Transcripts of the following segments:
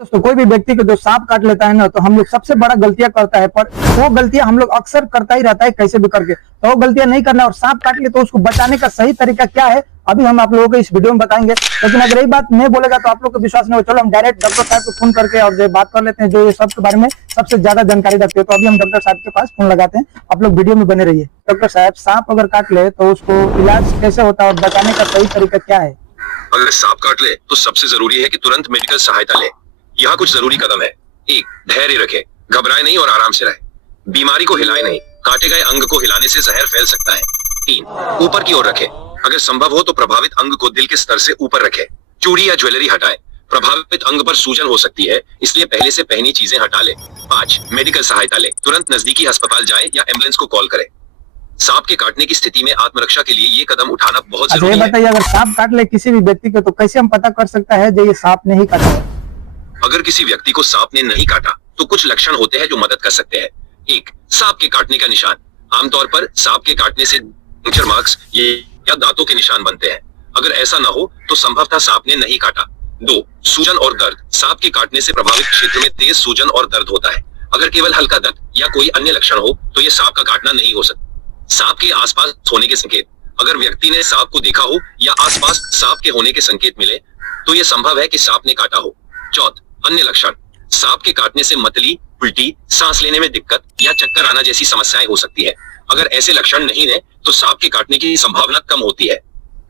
दोस्तों कोई भी व्यक्ति को जो सांप काट लेता है ना, तो हम लोग सबसे बड़ा गलतियां करता है, पर वो गलतियां हम लोग अक्सर करता ही रहता है कैसे भी करके। तो वो गलतियां नहीं करना, और सांप काट ले तो उसको बचाने का सही तरीका क्या है, अभी हम आप लोगों को इस वीडियो में बताएंगे। लेकिन अगर यही बात नहीं बोलेगा तो आप लोग को विश्वास नहीं हो। चलो हम डायरेक्ट डॉक्टर साहब को फोन करके और जो बात कर लेते हैं, जो ये सब के बारे में सबसे ज्यादा जानकारी रखते हैं। तो अभी हम डॉक्टर साहब के पास फोन लगाते हैं, आप लोग वीडियो में बने रहिए। डॉक्टर साहब, सांप अगर काट ले तो उसको इलाज कैसे होता है और बचाने का सही तरीका क्या है? अगर सांप काट ले तो सबसे जरूरी है कि तुरंत मेडिकल सहायता ले। यहाँ कुछ जरूरी कदम है। 1. धैर्य रखे, घबराए नहीं और आराम से रहे। बीमारी को हिलाए नहीं, काटे गए अंग को हिलाने से जहर फैल सकता है। 3. ऊपर की ओर रखे, अगर संभव हो तो प्रभावित अंग को दिल के स्तर से ऊपर रखे। चूड़ी या ज्वेलरी हटाए, प्रभावित अंग पर सूजन हो सकती है, इसलिए पहले से पहनी चीजें हटा ले। 5. मेडिकल सहायता ले, तुरंत नजदीकी अस्पताल जाए या एम्बुलेंस को कॉल करे। सांप के काटने की स्थिति में आत्मरक्षा के लिए ये कदम उठाना बहुत जरूरी है। बताइए, अगर सांप काट ले किसी भी व्यक्ति को तो कैसे हम पता कर सकता है जो ये सांप ने ही काटा है? अगर किसी व्यक्ति को सांप ने नहीं काटा तो कुछ लक्षण होते हैं जो मदद कर सकते हैं। 1. सांप के काटने का निशान, आमतौर पर सांप के काटने से पंक्चर मार्क्स या दांतों के निशान बनते हैं। अगर ऐसा ना हो तो संभवतः सांप ने नहीं काटा। 2. सूजन और दर्द, सांप के काटने से प्रभावित क्षेत्र में तेज सूजन और दर्द होता है। अगर केवल हल्का दर्द या कोई अन्य लक्षण हो तो यह सांप का काटना नहीं हो सकता। सांप के आसपास होने के संकेत, अगर व्यक्ति ने सांप को देखा हो या आसपास सांप के होने के संकेत मिले तो यह संभव है कि सांप ने काटा हो। 4. अन्य लक्षण, सांप के काटने से मतली, उल्टी, सांस लेने में दिक्कत या चक्कर आना जैसी समस्याएं हो सकती है। अगर ऐसे लक्षण नहीं है तो सांप के काटने की संभावना कम होती है।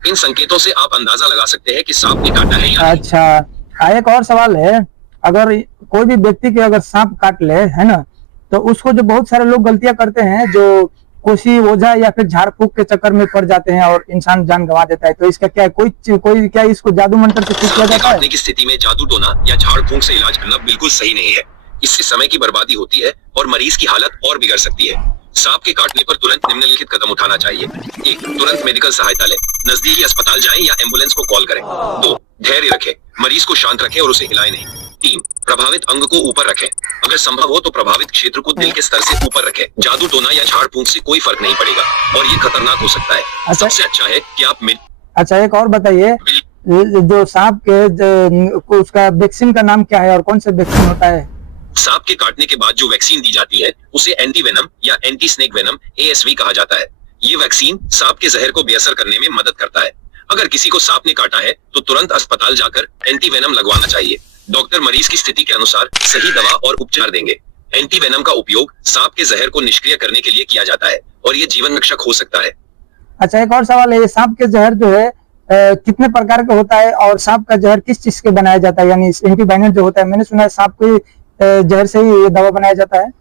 इन संकेतों से आप अंदाजा लगा सकते हैं कि सांप ने काटा है या नहीं। अच्छा, एक और सवाल है, अगर कोई भी व्यक्ति के अगर सांप काट ले, है ना, तो उसको जो बहुत सारे लोग गलतियां करते हैं, जो कोसी ओझा या फिर झाड़ फूक के चक्कर में पड़ जाते हैं और इंसान जान गंवा देता है। तो इसका क्या है, कोई क्या इसको जादू मंत्र से ठीक किया जाता है? की स्थिति में जादू टोना या झाड़ फूंक से इलाज करना बिल्कुल सही नहीं है। इससे समय की बर्बादी होती है और मरीज की हालत और बिगड़ सकती है। सांप के काटने पर तुरंत निम्नलिखित कदम उठाना चाहिए। 1. तुरंत मेडिकल सहायता ले, नजदीकी अस्पताल जाएं या एम्बुलेंस को कॉल करें। 2. धैर्य रखें, मरीज को शांत रखें और उसे हिलाएं नहीं। 3. प्रभावित अंग को ऊपर रखें, अगर संभव हो तो प्रभावित क्षेत्र को दिल के स्तर से ऊपर रखें। जादू टोना या झाड़ फूंक से कोई फर्क नहीं पड़ेगा और ये खतरनाक हो सकता है। सबसे अच्छा है कि आप अच्छा, एक और बताइए, जो सांप के उसका वैक्सीन का नाम क्या है और कौन सा वैक्सीन होता है? सांप के काटने के बाद जो वैक्सीन दी जाती है उसे एंटी वेनम या एंटी स्नेक वेनम ASV कहा जाता है। ये वैक्सीन सांप के जहर को बेअसर करने में मदद करता है। अगर किसी को सांप ने काटा है तो तुरंत अस्पताल जाकर एंटी वेनम लगवाना चाहिए। डॉक्टर मरीज की स्थिति के अनुसार सही दवा और उपचार देंगे। एंटी वेनम का उपयोग सांप के जहर को निष्क्रिय करने के लिए किया जाता है और ये जीवन रक्षक हो सकता है। अच्छा, एक और सवाल है, सांप के जहर जो है कितने प्रकार का होता है और सांप का जहर किस चीज के बनाया जाता है? यानी एंटी वेनम जो होता है, मैंने सुना है सांप के जहर से ही ये दवा बनाया जाता है।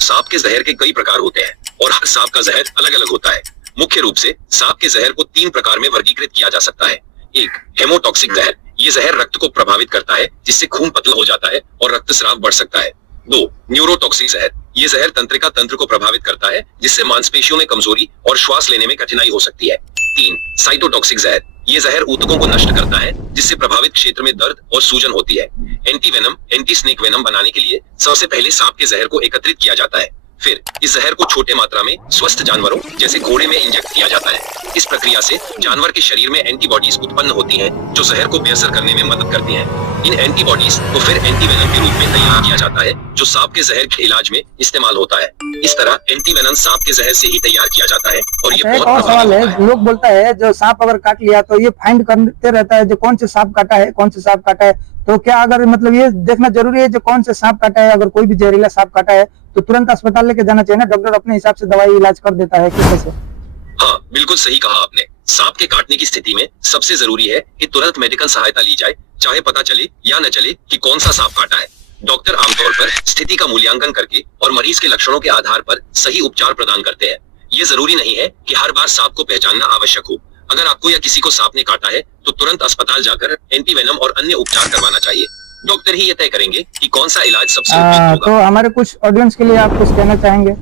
सांप के जहर के कई प्रकार होते हैं और हर सांप का जहर अलग अलग होता है। मुख्य रूप से सांप के जहर को 3 प्रकार में वर्गीकृत किया जा सकता है। 1. हेमोटॉक्सिक जहर, ये जहर रक्त को प्रभावित करता है जिससे खून पतला हो जाता है और रक्तस्राव बढ़ सकता है। 2. न्यूरोटॉक्सिक जहर, ये जहर तंत्रिका तंत्र को प्रभावित करता है जिससे मांसपेशियों में कमजोरी और श्वास लेने में कठिनाई हो सकती है। 3. साइटोटॉक्सिक जहर, ये जहर ऊतकों को नष्ट करता है जिससे प्रभावित क्षेत्र में दर्द और सूजन होती है। Anti venom, anti snake venom बनाने के लिए सबसे पहले सांप के जहर को एकत्रित किया जाता है, फिर इस जहर को छोटे मात्रा में स्वस्थ जानवरों जैसे घोड़े में इंजेक्ट किया जाता है। इस प्रक्रिया से जानवर के शरीर में एंटीबॉडीज उत्पन्न होती हैं जो जहर को बेअसर करने में मदद करती हैं। इन एंटीबॉडीज को फिर एंटीवेनम के रूप में तैयार किया जाता है जो सांप के जहर के इलाज में इस्तेमाल होता है। इस तरह एंटीवेनम सांप के जहर से ही तैयार किया जाता है और ये बहुत और सवाल है, लोग बोलता है जो सांप अगर काट लिया तो ये फाइंड करते रहता है जो कौन से सांप काटा है, कौन से सांप काटा है। तो क्या अगर मतलब ये देखना जरूरी है जो कौन से सांप काटा है? अगर कोई भी जहरीला सांप काटा है तो तुरंत अस्पताल लेके जाना चाहिए ना, डॉक्टर अपने हिसाब से दवाई इलाज कर देता है कि कैसे? हाँ, बिल्कुल सही कहा आपने। सांप के काटने की स्थिति में सबसे जरूरी है कि तुरंत मेडिकल सहायता ली जाए, चाहे पता चले या न चले कि कौन सा सांप काटा है। डॉक्टर आमतौर पर स्थिति का मूल्यांकन करके और मरीज के लक्षणों के आधार पर सही उपचार प्रदान करते हैं। ये जरूरी नहीं है कि हर बार सांप को पहचानना आवश्यक हो। अगर आपको या किसी को सांप ने काटा है तो तुरंत अस्पताल जाकर एंटी वेनम और अन्य उपचार करवाना चाहिए। डॉक्टर ही ये तय करेंगे कि कौन सा इलाज सबसे उपयुक्त होगा। तो हमारे कुछ ऑडियंस के लिए आप कुछ कहना चाहेंगे?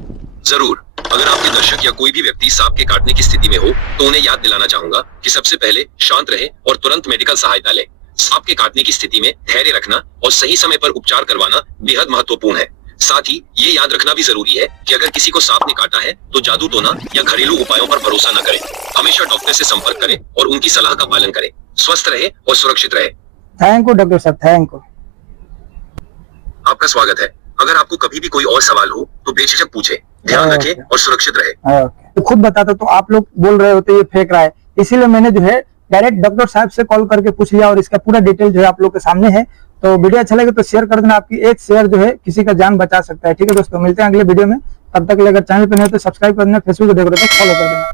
जरूर। अगर आपके दर्शक या कोई भी व्यक्ति सांप के काटने की स्थिति में हो तो उन्हें याद दिलाना चाहूंगा कि सबसे पहले शांत रहे और तुरंत मेडिकल सहायता ले। सांप के काटने की स्थिति में धैर्य रखना और सही समय पर उपचार करवाना बेहद महत्वपूर्ण है। साथ ही ये याद रखना भी जरूरी है कि अगर किसी को सांप ने काटा है तो जादू टोना या घरेलू उपायों पर भरोसा न करें। हमेशा डॉक्टर से संपर्क करें और उनकी सलाह का पालन करें। स्वस्थ रहे और सुरक्षित रहे। थैंक यू डॉक्टर साहब, थैंक यू। आपका स्वागत है। अगर आपको कभी भी कोई और सवाल हो तो बेझिझक पूछे। ध्यान ओके। रखें और सुरक्षित रहे। तो खुद बताता तो आप लोग बोल रहे होते ये फेक रहा है, इसीलिए मैंने जो है डायरेक्ट डॉक्टर साहब से कॉल करके पूछ लिया और इसका पूरा डिटेल जो है आप लोग के सामने है। तो वीडियो अच्छा लगे तो शेयर कर देना, आपकी एक शेयर जो है किसी का जान बचा सकता है। ठीक है दोस्तों, मिलते हैं अगले वीडियो में। तब तक अगर चैनल पर नहीं हो तो सब्सक्राइब कर देना, फेसबुक पे देख रहे हो तो फॉलो कर देना।